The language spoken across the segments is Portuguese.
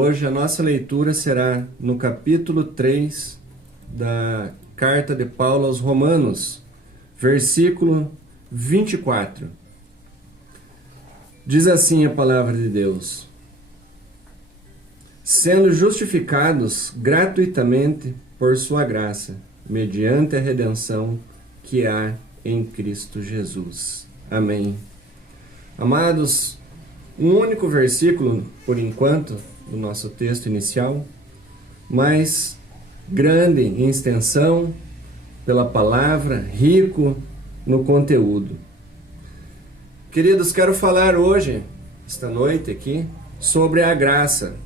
Hoje a nossa leitura será no capítulo 3 da carta de Paulo aos Romanos, versículo 24. Diz assim a palavra de Deus: sendo justificados gratuitamente por sua graça, mediante a redenção que há em Cristo Jesus. Amém. Amados, um único versículo, por enquanto, do nosso texto inicial, mas grande em extensão pela palavra, rico no conteúdo. Queridos, quero falar hoje, esta noite aqui, sobre a graça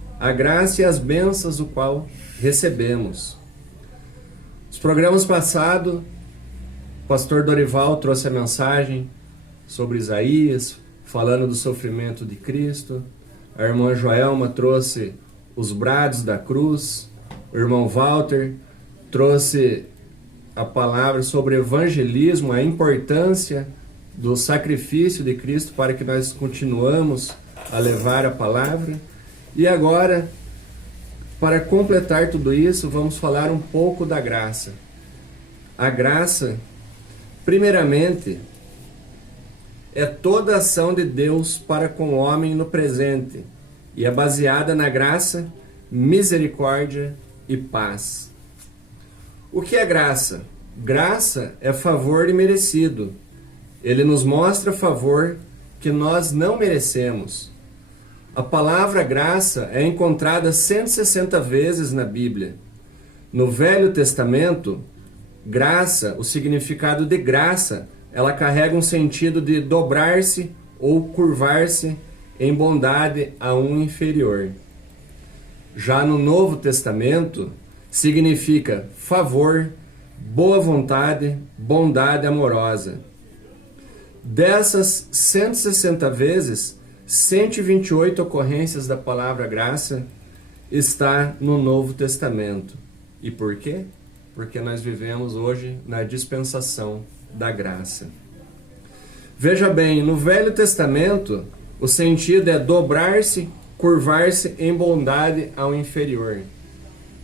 e as bênçãos o qual recebemos. Nos programas passados, o pastor Dorival trouxe a mensagem sobre Isaías, falando do sofrimento de Cristo. A irmã Joelma trouxe os brados da cruz. O irmão Walter trouxe a palavra sobre evangelismo, a importância do sacrifício de Cristo para que nós continuamos a levar a palavra. E agora, para completar tudo isso, vamos falar um pouco da graça. A graça, primeiramente, é toda a ação de Deus para com o homem no presente e é baseada na graça, misericórdia e paz. O que é graça? Graça é favor imerecido. Ele nos mostra favor que nós não merecemos. A palavra graça é encontrada 160 vezes na Bíblia. No Velho Testamento, graça, o significado de graça, ela carrega um sentido de dobrar-se ou curvar-se em bondade a um inferior. Já no Novo Testamento, significa favor, boa vontade, bondade amorosa. Dessas 160 vezes, 128 ocorrências da palavra graça está no Novo Testamento. E por quê? Porque nós vivemos hoje na dispensação da graça. Veja bem, no Velho Testamento, o sentido é dobrar-se, curvar-se em bondade ao inferior.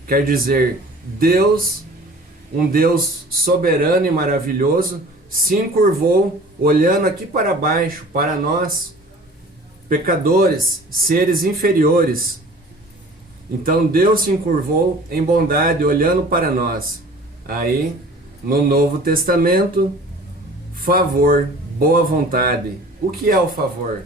Quer dizer, Deus, um Deus soberano e maravilhoso, se encurvou, olhando aqui para baixo, para nós, pecadores, seres inferiores. Então Deus se encurvou em bondade, olhando para nós. Aí, no Novo Testamento, favor, boa vontade. O que é o favor?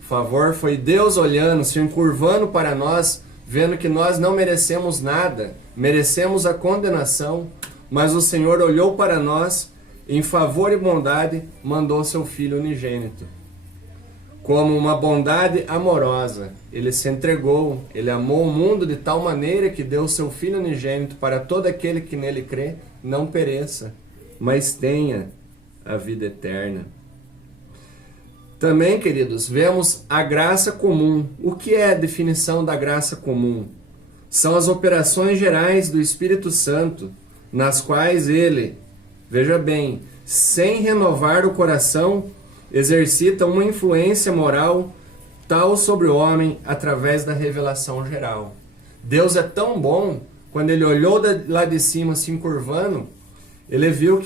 Favor foi Deus olhando, se encurvando para nós, vendo que nós não merecemos nada, merecemos a condenação, mas o Senhor olhou para nós, em favor e bondade, mandou seu Filho unigênito. Como uma bondade amorosa, Ele se entregou, Ele amou o mundo de tal maneira que deu seu Filho unigênito para todo aquele que nele crê, não pereça, mas tenha a vida eterna. Também, queridos, vemos a graça comum. O que é a definição da graça comum? São as operações gerais do Espírito Santo, nas quais Ele, veja bem, sem renovar o coração, exercita uma influência moral tal sobre o homem através da revelação geral. Deus é tão bom, quando Ele olhou lá de cima se encurvando, Ele viu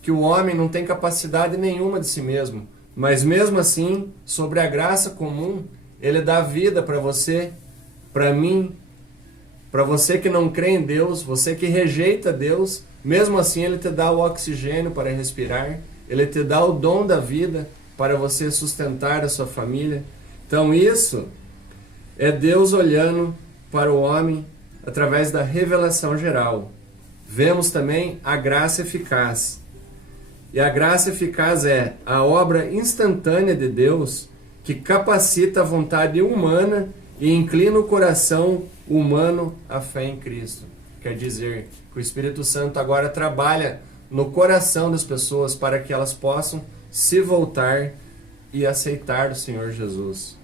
que o homem não tem capacidade nenhuma de si mesmo, mas mesmo assim, sobre a graça comum, Ele dá vida para você, para mim, para você que não crê em Deus, você que rejeita Deus, mesmo assim Ele te dá o oxigênio para respirar, Ele te dá o dom da vida para você sustentar a sua família. Então isso é Deus olhando para o homem através da revelação geral. Vemos também a graça eficaz. E a graça eficaz é a obra instantânea de Deus que capacita a vontade humana e inclina o coração humano à fé em Cristo. Quer dizer que o Espírito Santo agora trabalha no coração das pessoas para que elas possam se voltar e aceitar o Senhor Jesus.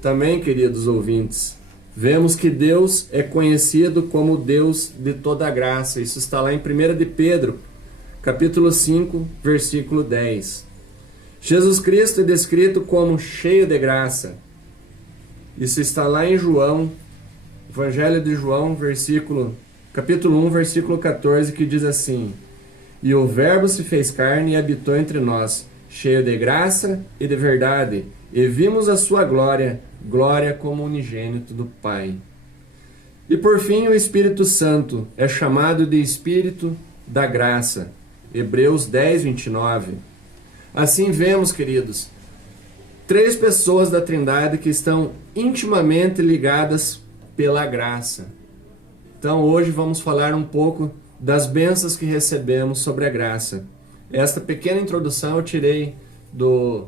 Também, queridos ouvintes, vemos que Deus é conhecido como Deus de toda graça. Isso está lá em 1 de Pedro, capítulo 5, versículo 10. Jesus Cristo é descrito como cheio de graça. Isso está lá em João, Evangelho de João, capítulo 1, versículo 14, que diz assim: E o Verbo se fez carne e habitou entre nós, cheio de graça e de verdade, e vimos a sua glória, glória como unigênito do Pai. E por fim, o Espírito Santo é chamado de Espírito da graça. Hebreus 10, 29. Assim vemos, queridos, 3 pessoas da Trindade que estão intimamente ligadas pela graça. Então hoje vamos falar um pouco das bênçãos que recebemos sobre a graça. Esta pequena introdução eu tirei do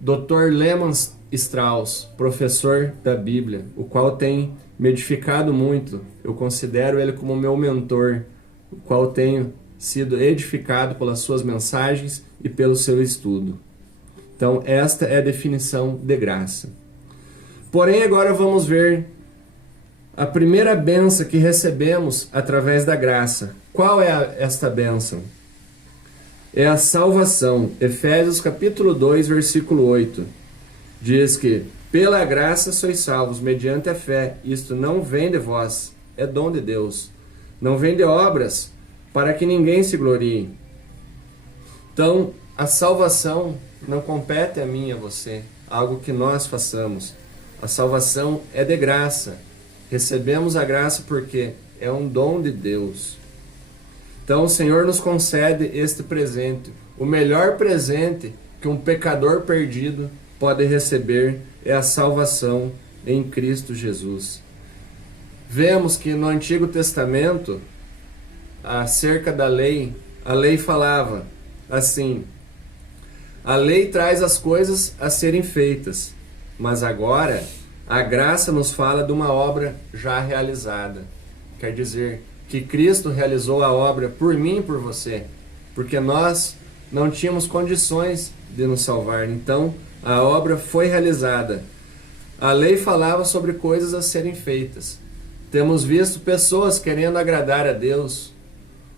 Dr. Lehmann Strauss, professor da Bíblia, o qual tem me edificado muito. Eu considero ele como meu mentor, o qual tenho sido edificado pelas suas mensagens e pelo seu estudo. Então, esta é a definição de graça. Porém, agora vamos ver a primeira bênção que recebemos através da graça. Qual é esta bênção? É a salvação. Efésios capítulo 2, versículo 8. Diz que, pela graça sois salvos, mediante a fé. Isto não vem de vós, é dom de Deus. Não vem de obras, para que ninguém se glorie. Então, a salvação não compete a mim e a você, algo que nós façamos. A salvação é de graça. Recebemos a graça porque é um dom de Deus. Então o Senhor nos concede este presente. O melhor presente que um pecador perdido pode receber é a salvação em Cristo Jesus. Vemos que no Antigo Testamento, acerca da lei, a lei falava assim: a lei traz as coisas a serem feitas, mas agora a graça nos fala de uma obra já realizada. Quer dizer que Cristo realizou a obra por mim e por você, porque nós não tínhamos condições de nos salvar. Então a obra foi realizada. A lei falava sobre coisas a serem feitas. Temos visto pessoas querendo agradar a Deus,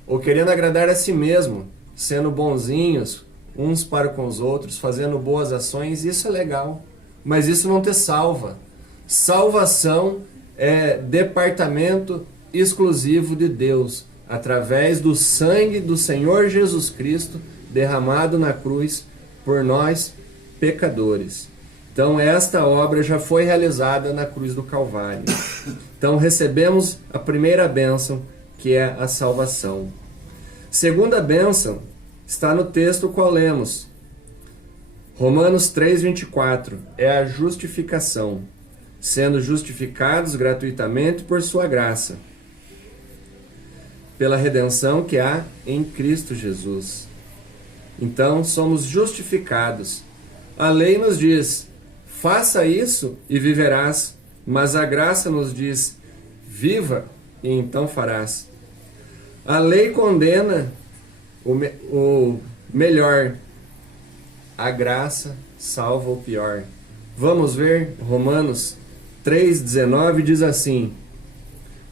ou querendo agradar a si mesmo, sendo bonzinhos uns para com os outros, fazendo boas ações. Isso é legal, mas isso não te salva. Salvação é departamento exclusivo de Deus, através do sangue do Senhor Jesus Cristo derramado na cruz por nós pecadores. Então esta obra já foi realizada na cruz do Calvário. Então recebemos a primeira bênção, que é a salvação. Segunda bênção está no texto qual lemos. Romanos 3:24, é a justificação, sendo justificados gratuitamente por sua graça, pela redenção que há em Cristo Jesus. Então somos justificados. A lei nos diz: faça isso e viverás, mas a graça nos diz: viva e então farás. A lei condena o melhor, a graça salva o pior. Vamos ver Romanos 3,19 diz assim: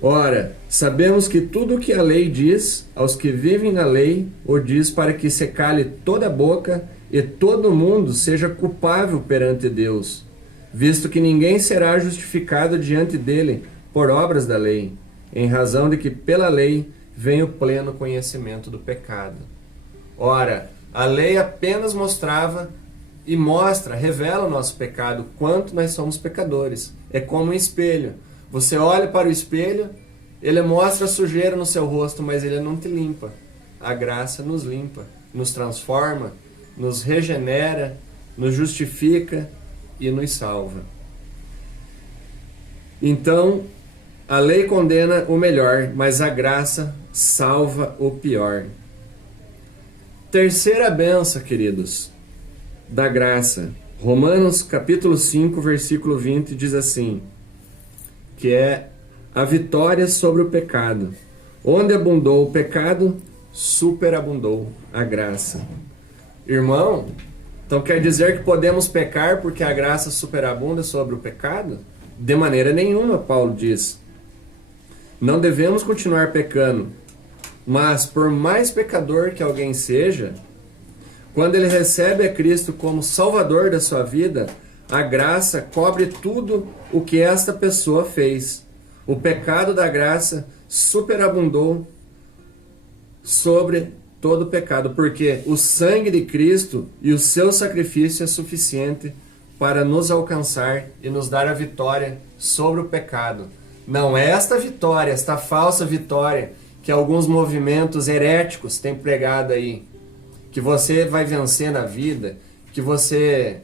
ora, sabemos que tudo o que a lei diz aos que vivem na lei, o diz para que se cale toda a boca e todo mundo seja culpável perante Deus, visto que ninguém será justificado diante dele por obras da lei, em razão de que pela lei vem o pleno conhecimento do pecado. Ora, a lei apenas mostrava e mostra, revela o nosso pecado, quanto nós somos pecadores. É como um espelho. Você olha para o espelho, ele mostra a sujeira no seu rosto, mas ele não te limpa. A graça nos limpa, nos transforma, nos regenera, nos justifica e nos salva. Então, a lei condena o melhor, mas a graça salva o pior. Terceira bênção, queridos, da graça. Romanos capítulo 5, versículo 20 diz assim, que é a vitória sobre o pecado. Onde abundou o pecado, superabundou a graça. Irmão, então quer dizer que podemos pecar porque a graça superabunda sobre o pecado? De maneira nenhuma, Paulo diz. Não devemos continuar pecando, mas por mais pecador que alguém seja, quando ele recebe a Cristo como Salvador da sua vida, A graça cobre tudo o que esta pessoa fez. O pecado da graça superabundou sobre todo o pecado, porque o sangue de Cristo e o seu sacrifício é suficiente para nos alcançar e nos dar a vitória sobre o pecado. Não é esta vitória, esta falsa vitória que alguns movimentos heréticos têm pregado aí, que você vai vencer na vida, que você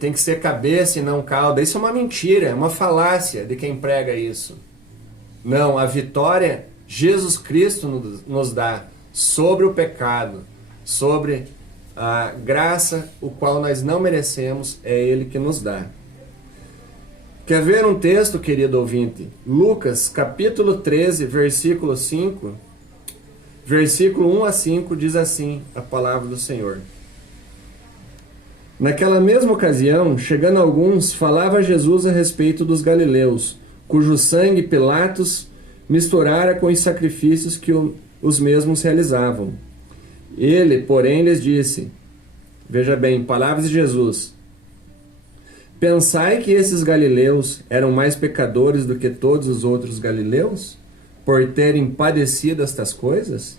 tem que ser cabeça e não cauda. Isso é uma mentira, é uma falácia de quem prega isso. Não, a vitória Jesus Cristo nos dá sobre o pecado, sobre a graça, o qual nós não merecemos, é Ele que nos dá. Quer ver um texto, querido ouvinte? Lucas, capítulo 13, versículo 5, versículo 1 a 5, diz assim a palavra do Senhor. Naquela mesma ocasião, chegando alguns, falava Jesus a respeito dos galileus, cujo sangue Pilatos misturara com os sacrifícios que os mesmos realizavam. Ele, porém, lhes disse, veja bem, palavras de Jesus, pensai que esses galileus eram mais pecadores do que todos os outros galileus, por terem padecido estas coisas?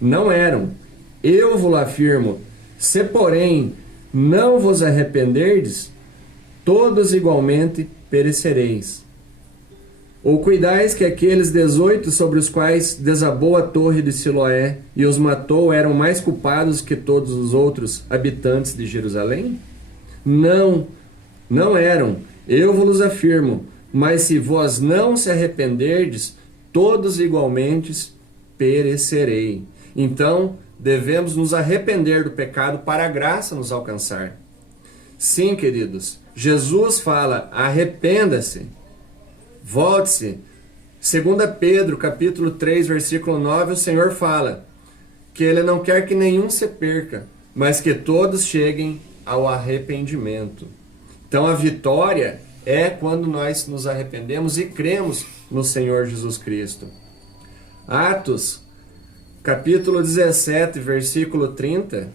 Não eram. Eu vos afirmo, se porém não vos arrependerdes, todos igualmente perecereis. Ou cuidais que aqueles 18 sobre os quais desabou a torre de Siloé e os matou eram mais culpados que todos os outros habitantes de Jerusalém? Não, não eram, eu vos afirmo, mas se vós não se arrependerdes, todos igualmente perecerei. Então, devemos nos arrepender do pecado para a graça nos alcançar. Sim, queridos, Jesus fala, arrependa-se, volte-se. 2 Pedro, capítulo 3, versículo 9, o Senhor fala que Ele não quer que nenhum se perca, mas que todos cheguem ao arrependimento. Então a vitória é quando nós nos arrependemos e cremos no Senhor Jesus Cristo. Atos, capítulo 17, versículo 30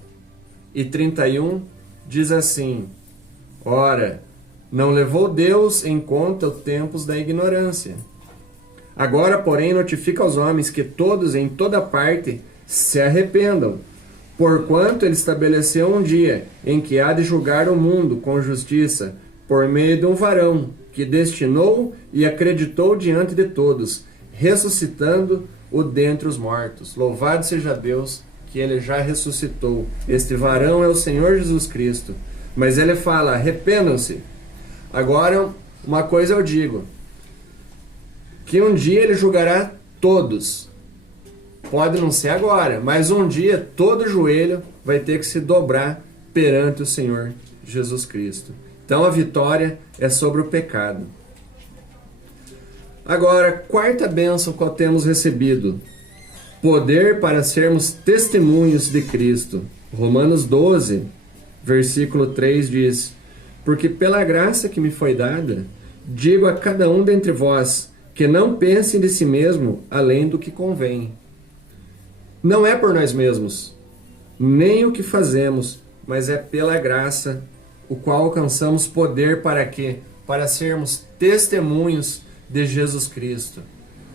e 31, diz assim, ora, não levou Deus em conta os tempos da ignorância. Agora, porém, notifica aos homens que todos, em toda parte, se arrependam, porquanto Ele estabeleceu um dia em que há de julgar o mundo com justiça, por meio de um varão, que destinou e acreditou diante de todos, ressuscitando o dentre os mortos. Louvado seja Deus, que Ele já ressuscitou. Este varão é o Senhor Jesus Cristo. Mas Ele fala, arrependam-se. Agora, uma coisa eu digo, que um dia Ele julgará todos. Pode não ser agora, mas um dia todo joelho vai ter que se dobrar perante o Senhor Jesus Cristo. Então a vitória é sobre o pecado. Agora, quarta bênção que temos recebido, poder para sermos testemunhos de Cristo. Romanos 12, versículo 3 diz, porque pela graça que me foi dada, digo a cada um dentre vós, que não pense de si mesmo além do que convém. Não é por nós mesmos, nem o que fazemos, mas é pela graça, o qual alcançamos poder para quê? Para sermos testemunhos de Jesus Cristo.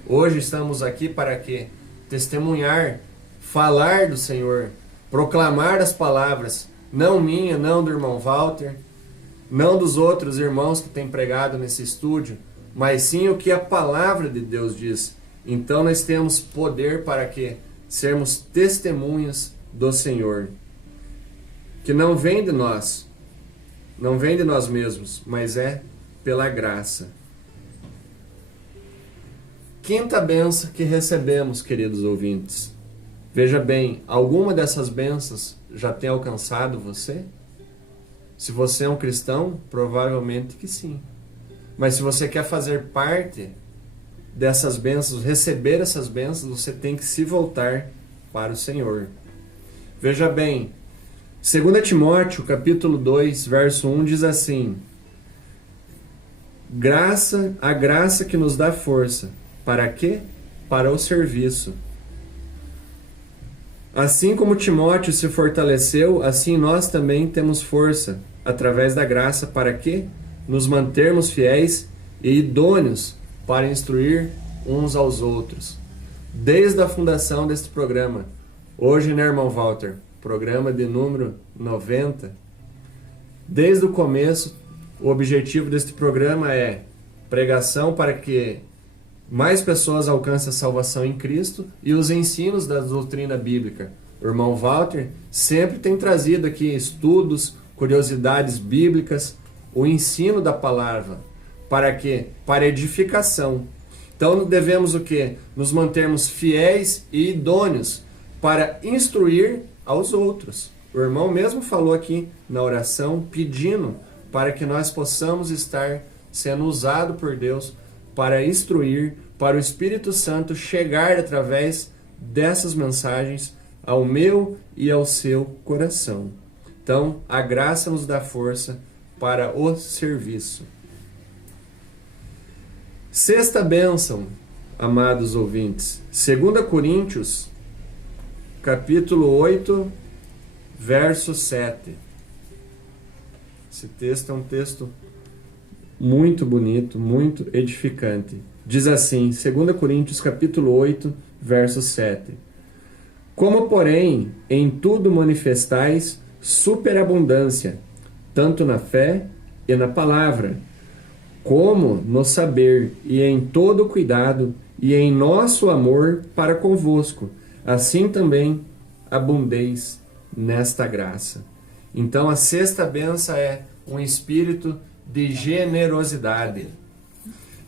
Hoje estamos aqui para quê? Testemunhar, falar do Senhor, proclamar as palavras, não minha, não do irmão Walter, não dos outros irmãos que têm pregado nesse estúdio, mas sim o que a palavra de Deus diz. Então nós temos poder para quê? Sermos testemunhas do Senhor, que não vem de nós, não vem de nós mesmos, mas é pela graça. Quinta bênção que recebemos, queridos ouvintes. Veja bem, alguma dessas bênçãos já tem alcançado você? Se você é um cristão, provavelmente que sim. Mas se você quer fazer parte dessas bênçãos, receber essas bênçãos, você tem que se voltar para o Senhor. Veja bem, 2 Timóteo, capítulo 2, verso 1, diz assim, a graça que nos dá força. Para quê? Para o serviço. Assim como Timóteo se fortaleceu, assim nós também temos força. através da graça, para que nos mantermos fiéis e idôneos para instruir uns aos outros. Desde a fundação deste programa, hoje, né, irmão Walter? Programa de número 90. Desde o começo, o objetivo deste programa é pregação para que mais pessoas alcancem a salvação em Cristo e os ensinos da doutrina bíblica. O irmão Walter sempre tem trazido aqui estudos, curiosidades bíblicas, o ensino da palavra. Para quê? Para edificação. Então devemos o quê? Nos mantermos fiéis e idôneos para instruir aos outros. O irmão mesmo falou aqui na oração, pedindo para que nós possamos estar sendo usado por Deus para instruir, para o Espírito Santo chegar através dessas mensagens ao meu e ao seu coração. Então, a graça nos dá força para o serviço. Sexta bênção, amados ouvintes, 2 Coríntios, capítulo 8, verso 7. Esse texto é um texto muito bonito, muito edificante. Diz assim, 2 Coríntios, capítulo 8, verso 7. Como, porém, em tudo manifestais superabundância, tanto na fé e na palavra, como no saber e em todo cuidado e em nosso amor para convosco, assim também abundeis nesta graça. Então a sexta bênção é um espírito de generosidade.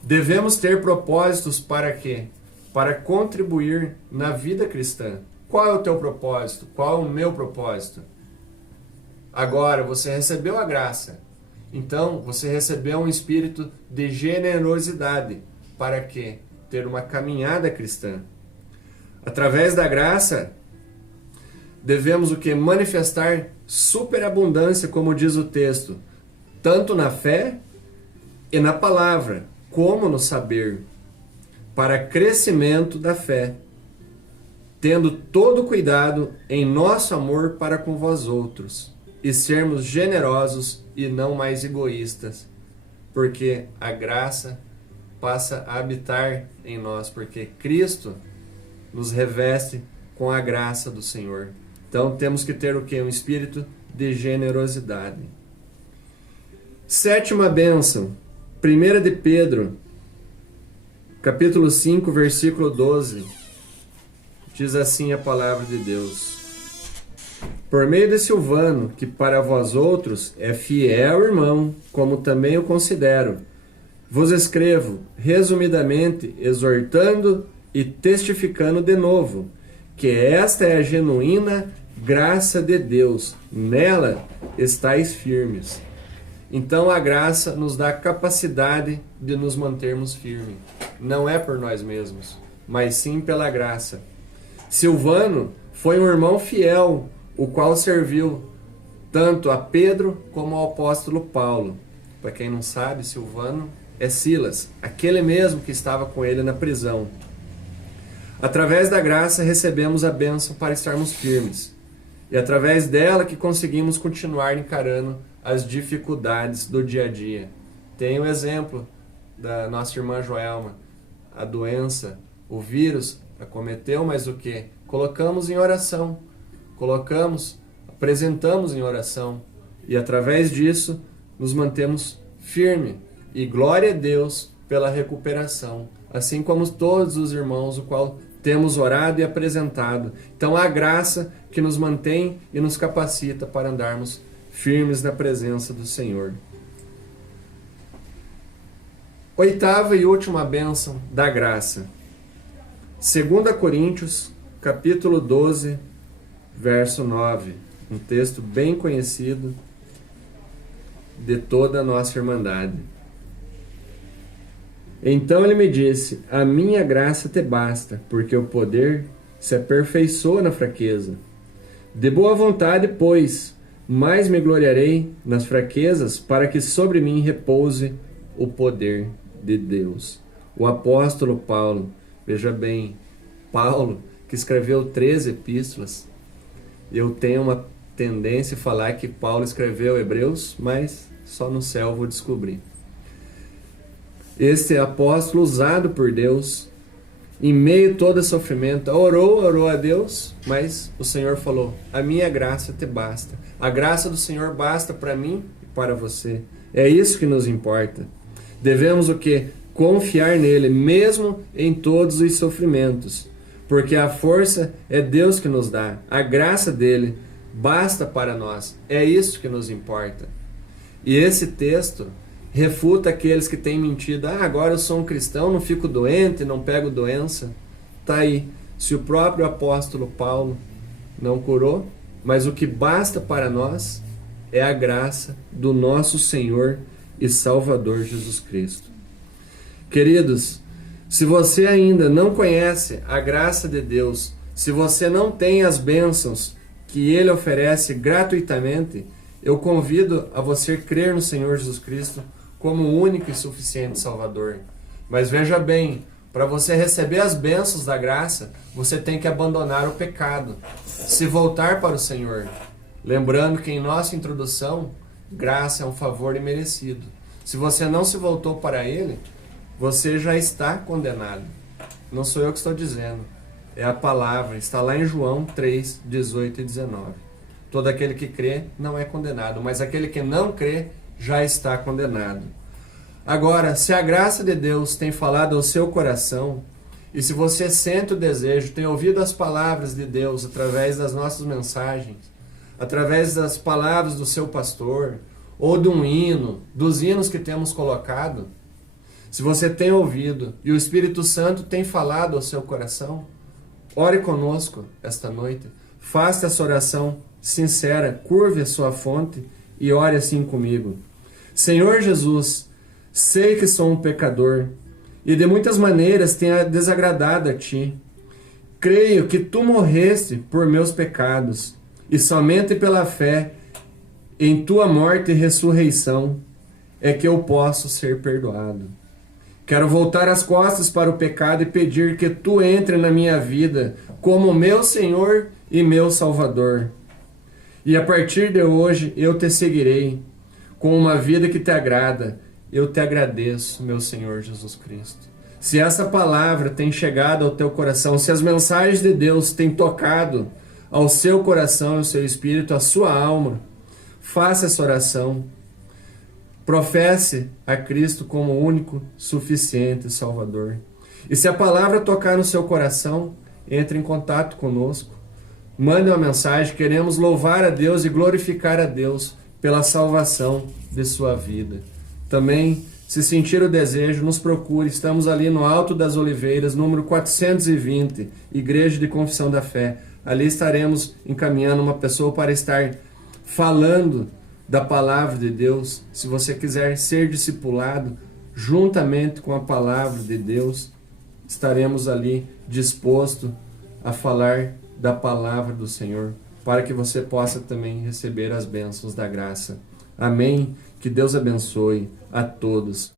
Devemos ter propósitos para quê? Para contribuir na vida cristã. Qual é o teu propósito? Qual é o meu propósito? Agora, você recebeu a graça. Então, você recebeu um espírito de generosidade. Para quê? Ter uma caminhada cristã. Através da graça, devemos o que? Manifestar superabundância, como diz o texto, tanto na fé e na palavra, como no saber, para crescimento da fé, tendo todo cuidado em nosso amor para com vós outros, e sermos generosos e não mais egoístas, porque a graça passa a habitar em nós, porque Cristo nos reveste com a graça do Senhor. Então temos que ter o quê? Um espírito de generosidade. Sétima bênção, 1 de Pedro, capítulo 5, versículo 12. Diz assim a palavra de Deus. Por meio de Silvano, que para vós outros é fiel irmão, como também o considero, vos escrevo, resumidamente, exortando e testificando de novo, que esta é a genuína graça de Deus, nela estáis firmes. Então a graça nos dá a capacidade de nos mantermos firmes. Não é por nós mesmos, mas sim pela graça. Silvano foi um irmão fiel, o qual serviu tanto a Pedro como ao apóstolo Paulo. Para quem não sabe, Silvano é Silas, aquele mesmo que estava com ele na prisão. Através da graça recebemos a bênção para estarmos firmes. E através dela que conseguimos continuar encarando as dificuldades do dia a dia. Tem o exemplo da nossa irmã Joelma. A doença, o vírus acometeu, mas o que? Colocamos em oração. Apresentamos em oração. E através disso nos mantemos firmes. E glória a Deus pela recuperação. Assim como todos os irmãos, o qual temos orado e apresentado. Então a graça que nos mantém e nos capacita para andarmos firmes na presença do Senhor. Oitava e última bênção da graça. 2 Coríntios, capítulo 12, verso 9. Um texto bem conhecido de toda a nossa irmandade. Então ele me disse, a minha graça te basta, porque o poder se aperfeiçoa na fraqueza. De boa vontade, pois, mais me gloriarei nas fraquezas, para que sobre mim repouse o poder de Deus. O apóstolo Paulo, veja bem, Paulo, que escreveu 13 epístolas, eu tenho uma tendência falar que Paulo escreveu Hebreus, mas só no céu eu vou descobrir. Este apóstolo usado por Deus, em meio a todo esse sofrimento, orou a Deus, mas o Senhor falou: a minha graça te basta. A graça do Senhor basta para mim e para você. É isso que nos importa. Devemos o quê? Confiar nele, mesmo em todos os sofrimentos. Porque a força é Deus que nos dá. A graça dele basta para nós. É isso que nos importa. E esse texto refuta aqueles que têm mentido. Agora eu sou um cristão, não fico doente, não pego doença. Tá aí. Se o próprio apóstolo Paulo não curou, mas o que basta para nós é a graça do nosso Senhor e Salvador Jesus Cristo. Queridos, se você ainda não conhece a graça de Deus, se você não tem as bênçãos que Ele oferece gratuitamente, eu convido a você crer no Senhor Jesus Cristo como o único e suficiente Salvador. Mas veja bem, para você receber as bênçãos da graça, você tem que abandonar o pecado, se voltar para o Senhor. Lembrando que em nossa introdução, graça é um favor imerecido. Se você não se voltou para Ele, você já está condenado. Não sou eu que estou dizendo, é a palavra, está lá em João 3, 18 e 19. Todo aquele que crê não é condenado, mas aquele que não crê já está condenado. Agora, se a graça de Deus tem falado ao seu coração, e se você sente o desejo, tem ouvido as palavras de Deus através das nossas mensagens, através das palavras do seu pastor, ou de um hino, dos hinos que temos colocado, se você tem ouvido e o Espírito Santo tem falado ao seu coração, ore conosco esta noite, faça essa oração sincera, curve a sua fonte e ore assim comigo. Senhor Jesus, sei que sou um pecador e de muitas maneiras tenho desagradado a Ti. Creio que Tu morreste por meus pecados e somente pela fé em Tua morte e ressurreição é que eu posso ser perdoado. Quero voltar as costas para o pecado e pedir que Tu entre na minha vida como meu Senhor e meu Salvador. E a partir de hoje eu Te seguirei com uma vida que Te agrada. Eu Te agradeço, meu Senhor Jesus Cristo. Se essa palavra tem chegado ao teu coração, se as mensagens de Deus têm tocado ao seu coração, ao seu espírito, à sua alma, faça essa oração. Professe a Cristo como o único, suficiente Salvador. E se a palavra tocar no seu coração, entre em contato conosco. Mande uma mensagem, queremos louvar a Deus e glorificar a Deus pela salvação de sua vida. Também, se sentir o desejo, nos procure. Estamos ali no Alto das Oliveiras, número 420, Igreja de Confissão da Fé. Ali estaremos encaminhando uma pessoa para estar falando da palavra de Deus. Se você quiser ser discipulado juntamente com a palavra de Deus, estaremos ali disposto a falar da palavra do Senhor, para que você possa também receber as bênçãos da graça. Amém? Que Deus abençoe a todos.